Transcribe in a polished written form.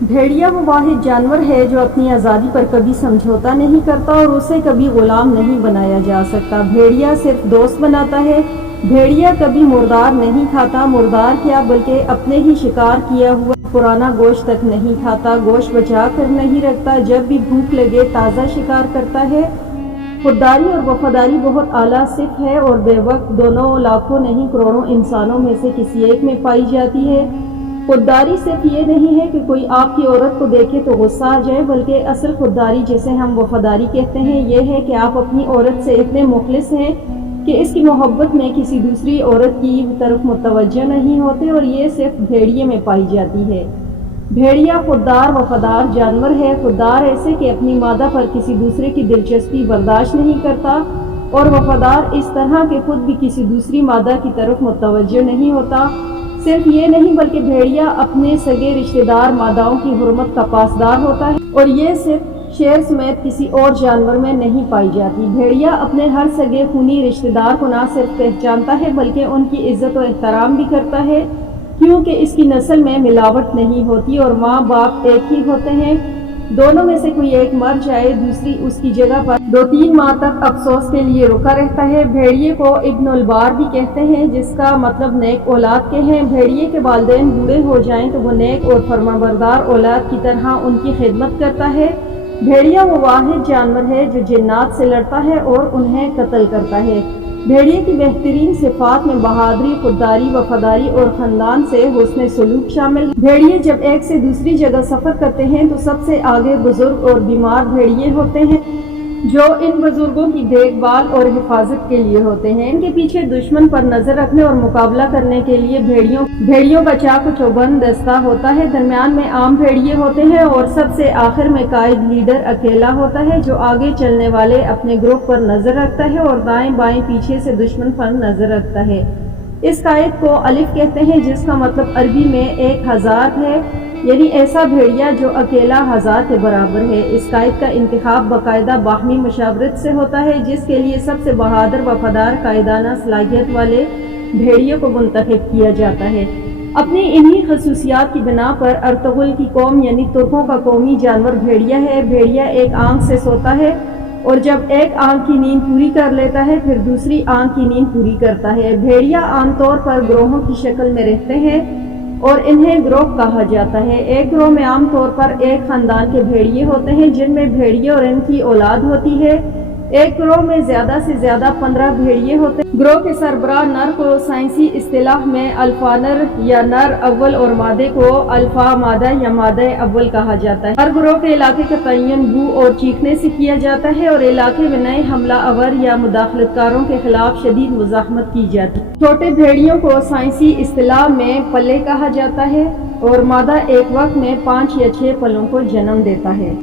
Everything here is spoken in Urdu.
بھیڑیا وہ واحد جانور ہے جو اپنی آزادی پر کبھی سمجھوتا نہیں کرتا اور اسے کبھی غلام نہیں بنایا جا سکتا۔ بھیڑیا صرف دوست بناتا ہے۔ بھیڑیا کبھی مردار نہیں کھاتا، مردار کیا بلکہ اپنے ہی شکار کیا ہوا پرانا گوشت تک نہیں کھاتا، گوشت بچا کر نہیں رکھتا، جب بھی بھوک لگے تازہ شکار کرتا ہے۔ خودداری اور وفاداری بہت اعلیٰ صفت ہے اور بے وقت دونوں لاکھوں نہیں کروڑوں انسانوں میں سے کسی ایک میں پائی جاتی ہے۔ خودداری صرف یہ نہیں ہے کہ کوئی آپ کی عورت کو دیکھے تو غصہ آ جائے، بلکہ اصل خودداری جسے ہم وفاداری کہتے ہیں یہ ہے کہ آپ اپنی عورت سے اتنے مخلص ہیں کہ اس کی محبت میں کسی دوسری عورت کی طرف متوجہ نہیں ہوتے، اور یہ صرف بھیڑیے میں پائی جاتی ہے۔ بھیڑیا خوددار وفادار جانور ہے، خوددار ایسے کہ اپنی مادہ پر کسی دوسرے کی دلچسپی برداشت نہیں کرتا، اور وفادار اس طرح کہ خود بھی کسی دوسری مادہ کی طرف متوجہ نہیں ہوتا۔ صرف یہ نہیں بلکہ بھیڑیا اپنے سگے رشتہ دار ماداؤں کی حرمت کا پاسدار ہوتا ہے، اور یہ صرف شیر سمیت کسی اور جانور میں نہیں پائی جاتی۔ بھیڑیا اپنے ہر سگے خونی رشتہ دار کو نہ صرف پہچانتا ہے بلکہ ان کی عزت و احترام بھی کرتا ہے، کیونکہ اس کی نسل میں ملاوٹ نہیں ہوتی اور ماں باپ ایک ہی ہوتے ہیں۔ دونوں میں سے کوئی ایک مر جائے دوسری اس کی جگہ پر 2-3 ماہ تک افسوس کے لیے رکا رہتا ہے۔ بھیڑیے کو ابن البار بھی کہتے ہیں، جس کا مطلب نیک اولاد کے ہیں۔ بھیڑیے کے والدین بوڑھے ہو جائیں تو وہ نیک اور فرمانبردار اولاد کی طرح ان کی خدمت کرتا ہے۔ بھیڑیا وہ واحد جانور ہے جو جنات سے لڑتا ہے اور انہیں قتل کرتا ہے۔ بھیڑیے کی بہترین صفات میں بہادری، خودداری، وفاداری اور خاندان سے حسن سلوک شامل ہے۔ بھیڑیے جب ایک سے دوسری جگہ سفر کرتے ہیں تو سب سے آگے بزرگ اور بیمار بھیڑیے ہوتے ہیں جو ان بزرگوں کی دیکھ بھال اور حفاظت کے لیے ہوتے ہیں۔ ان کے پیچھے دشمن پر نظر رکھنے اور مقابلہ کرنے کے لیے بھیڑیوں کا چاق و چوبند دستہ ہوتا ہے۔ درمیان میں عام بھیڑیے ہوتے ہیں اور سب سے آخر میں قائد لیڈر اکیلا ہوتا ہے جو آگے چلنے والے اپنے گروپ پر نظر رکھتا ہے اور دائیں بائیں پیچھے سے دشمن پر نظر رکھتا ہے۔ اس قائد کو الف کہتے ہیں، جس کا مطلب عربی میں 1000 ہے، یعنی ایسا بھیڑیا جو اکیلا 1000 کے برابر ہے۔ اس قائد کا انتخاب باقاعدہ باہمی مشاورت سے ہوتا ہے، جس کے لیے سب سے بہادر، وفادار، قائدانہ صلاحیت والے بھیڑیے کو منتخب کیا جاتا ہے۔ اپنی انہی خصوصیات کی بنا پر ارطغرل کی قوم یعنی ترکوں کا قومی جانور بھیڑیا ہے۔ بھیڑیا ایک آنکھ سے سوتا ہے اور جب ایک آنکھ کی نیند پوری کر لیتا ہے پھر دوسری آنکھ کی نیند پوری کرتا ہے۔ بھیڑیا عام طور پر گروہوں کی شکل میں رہتے ہیں اور انہیں گروہ کہا جاتا ہے۔ ایک گروہ میں عام طور پر ایک خاندان کے بھیڑیے ہوتے ہیں جن میں بھیڑیے اور ان کی اولاد ہوتی ہے۔ ایک گروہ میں زیادہ سے زیادہ 15 بھیڑیے ہوتے ہیں۔ گروہ کے سربراہ نر کو سائنسی اصطلاح میں الفا نر یا نر اول اور مادے کو الفا مادہ یا مادہ اول کہا جاتا ہے۔ ہر گروہ کے علاقے کا تعین بو اور چیخنے سے کیا جاتا ہے اور علاقے میں نئے حملہ آور یا مداخلت کاروں کے خلاف شدید مزاحمت کی جاتی ہے۔ چھوٹے بھیڑیوں کو سائنسی اصطلاح میں پلے کہا جاتا ہے اور مادہ ایک وقت میں 5 یا 6 پلوں کو جنم دیتا ہے۔